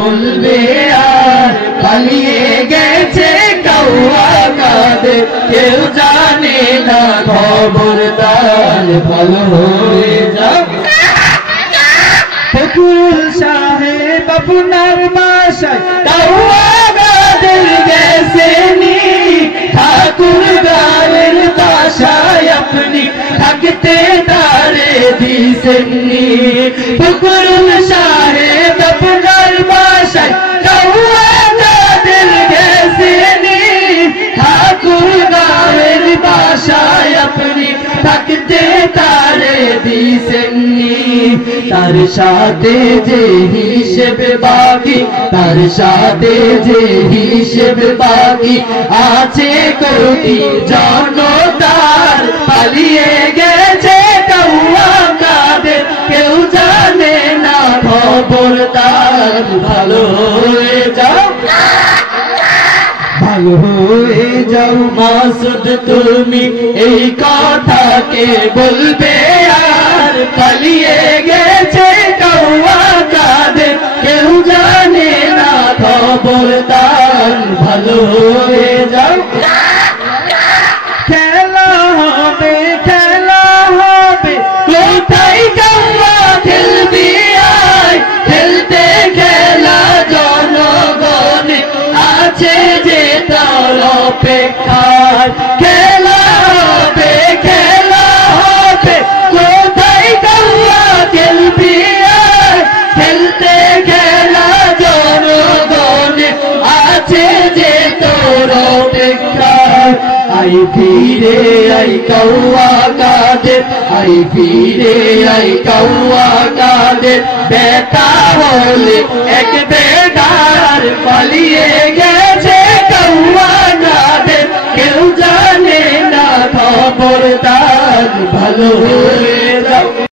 বলবে আর পালিয়ে গেছে কাউয়া কাদের কেউ জানে না খবরদার ভালো হয়ে যাও ফকুল সাহেব আপনার বাসায় কাউয়া কাদের গেছেনি ঠাকুর গায়ের বাসায় আপনি থাকতে তারে দিছেননি ফকুল সাহেব আপনার বাসায় কাউয়া কাদের গেছেনি ঠাকুর গায়ের বাসায় আপনি থাকতে তারে দিছেননি তার সাথে যে হিসেব বাকি তার সাথে যে হিসেব বাকি আছে কোটি জনতার পালিয়ে গেছে কাউয়া কাদের কেউ জানে না খবরদার ভালো হয়ে যাও ভালো হয়ে যাও মাসুদ তুমি এই কথাকে বলবে আর পালিয়ে গেছে কাউয়া কাদের কেউ জানে না খবরদার ভালো হয়ে যাও খেলা হবে কোথায় কাউয়া খেলবি আয় খেলতে খেলা জনগণে আছে যে তার অপেক্ষায় খেলা হবে কোথায় কাউয়া খেলবি আয় খেলতে খেলা জনগণে আছে যে তোর অপেক্ষায় আই ফিরে আই কাউয়া কাদের আই ফিরে আই কাউয়া কাদের বেটা হলে এক বেটার পালিয়ে গেছে কাউয়া কাদের কেউ জানে না খবরদার ভালো হয়ে যাও